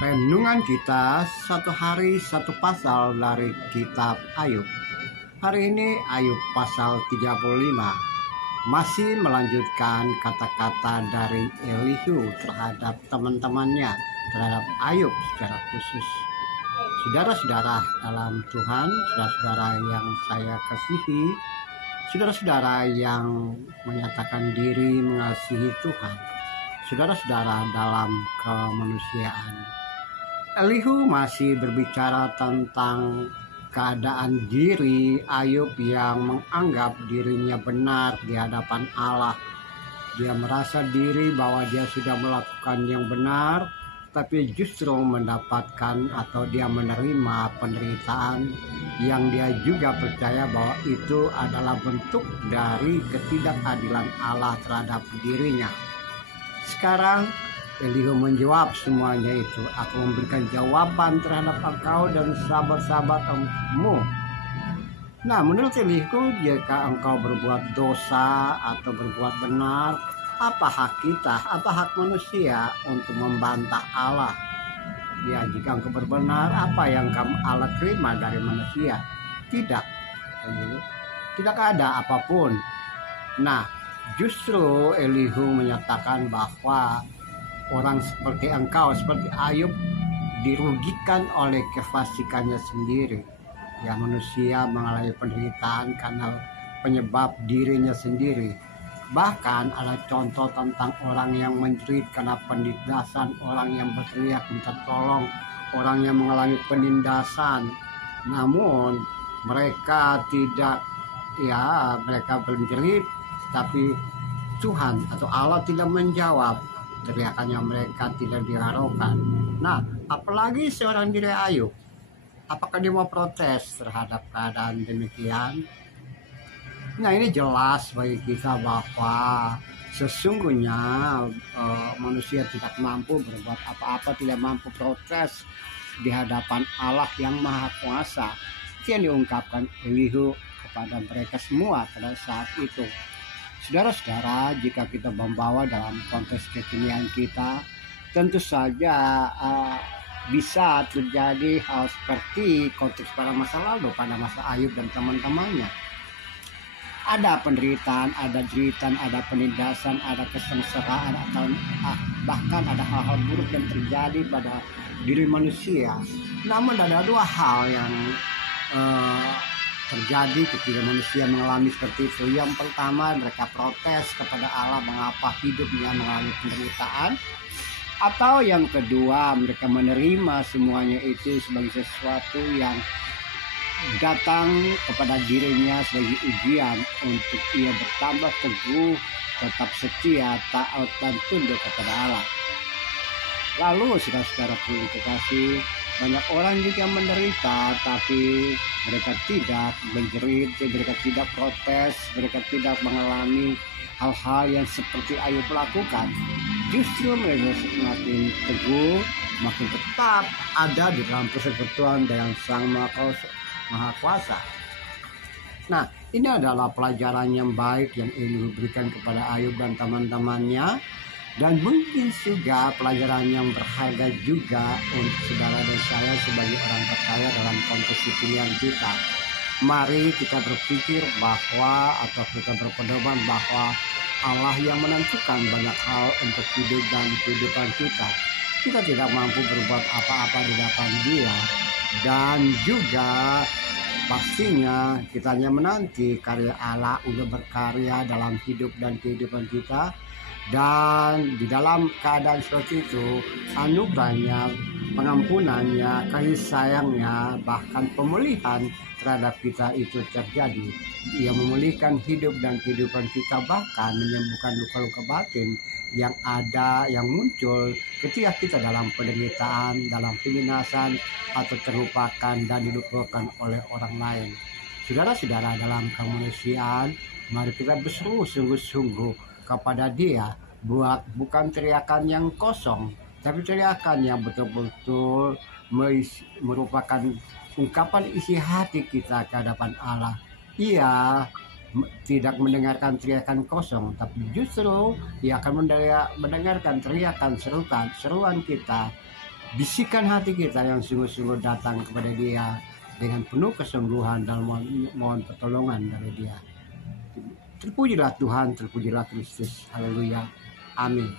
Renungan kita satu hari satu pasal dari kitab Ayub. Hari ini Ayub pasal 35 masih melanjutkan kata-kata dari Elihu terhadap teman-temannya, terhadap Ayub secara khusus. Saudara-saudara dalam Tuhan, saudara-saudara yang saya kasihi, saudara-saudara yang menyatakan diri mengasihi Tuhan, saudara-saudara dalam kemanusiaan. Elihu masih berbicara tentang keadaan diri Ayub yang menganggap dirinya benar di hadapan Allah. Dia merasa diri bahwa dia sudah melakukan yang benar, tapi justru mendapatkan atau dia menerima penderitaan yang dia juga percaya bahwa itu adalah bentuk dari ketidakadilan Allah terhadap dirinya. Sekarang Elihu menjawab semuanya itu. Aku memberikan jawaban terhadap engkau dan sahabat-sahabatmu. Nah, menurut Elihu, jika engkau berbuat dosa atau berbuat benar, apa hak kita, apa hak manusia untuk membantah Allah? Ya, jika engkau berbenar, apa yang Allah terima dari manusia? Tidak. Tidak ada apapun. Nah, justru Elihu menyatakan bahwa orang seperti engkau, seperti Ayub, dirugikan oleh kefasikannya sendiri. Ya, manusia mengalami penderitaan karena penyebab dirinya sendiri. Bahkan ada contoh tentang orang yang menjerit karena penindasan, orang yang berteriak minta tolong, orang yang mengalami penindasan. Namun mereka tidak, mereka berjerit, tapi Tuhan atau Allah tidak menjawab. Teriakannya mereka tidak dihiraukan. Nah, apalagi seorang diri Ayub, apakah dia mau protes terhadap keadaan demikian? Nah, ini jelas bagi kita bahwa sesungguhnya manusia tidak mampu berbuat apa-apa, tidak mampu protes di hadapan Allah yang Maha Kuasa. Itu yang diungkapkan Elihu kepada mereka semua pada saat itu. Saudara-saudara, jika kita membawa dalam konteks kekinian kita, tentu saja bisa terjadi hal seperti konteks pada masa lalu, pada masa Ayub dan teman-temannya. Ada penderitaan, ada jeritan, ada penindasan, ada kesengsaraan, atau bahkan ada hal-hal buruk yang terjadi pada diri manusia. Namun ada dua hal yang terjadi ketika manusia mengalami seperti itu. Yang pertama, mereka protes kepada Allah mengapa hidupnya mengalami penderitaan. Atau yang kedua, mereka menerima semuanya itu sebagai sesuatu yang datang kepada dirinya sebagai ujian untuk ia bertambah teguh, tetap setia, taat dan tunduk kepada Allah. Lalu saudara-saudara kekasih, banyak orang juga menderita, tapi mereka tidak menjerit, mereka tidak protes, mereka tidak mengalami hal-hal yang seperti Ayub lakukan. Justru mereka semakin teguh, makin tetap ada di dalam persekutuan dengan Sang Maha Kuasa. Nah, ini adalah pelajaran yang baik yang Elihu berikan kepada Ayub dan teman-temannya. Dan mungkin juga pelajaran yang berharga juga untuk saudara dan saya sebagai orang percaya dalam konteks kekinian kita. Mari kita berpikir bahwa atau kita berpedoman bahwa Allah yang menentukan banyak hal untuk hidup dan kehidupan kita. Kita tidak mampu berbuat apa-apa di hadapan Dia, dan juga pastinya kita hanya menanti karya Allah untuk berkarya dalam hidup dan kehidupan kita. Dan di dalam keadaan seperti itu, anugerahnya, pengampunannya, kasih sayangnya, bahkan pemulihan terhadap kita itu terjadi. Ia memulihkan hidup dan kehidupan kita, bahkan menyembuhkan luka-luka batin yang ada, yang muncul ketika kita dalam penderitaan, dalam penindasan, atau terlupakan dan dilupakan oleh orang lain. Saudara-saudara dalam kemanusiaan, mari kita berseru sungguh-sungguh kepada Dia, bukan teriakan yang kosong, tapi teriakan yang betul-betul merupakan ungkapan isi hati kita ke hadapan Allah. Ia tidak mendengarkan teriakan kosong, tapi justru Ia akan mendengarkan teriakan seruan kita bisikan hati kita yang sungguh-sungguh datang kepada Dia dengan penuh kesungguhan dan mohon pertolongan dari Dia. Terpujilah Tuhan, terpujilah Kristus. Haleluya. Amin.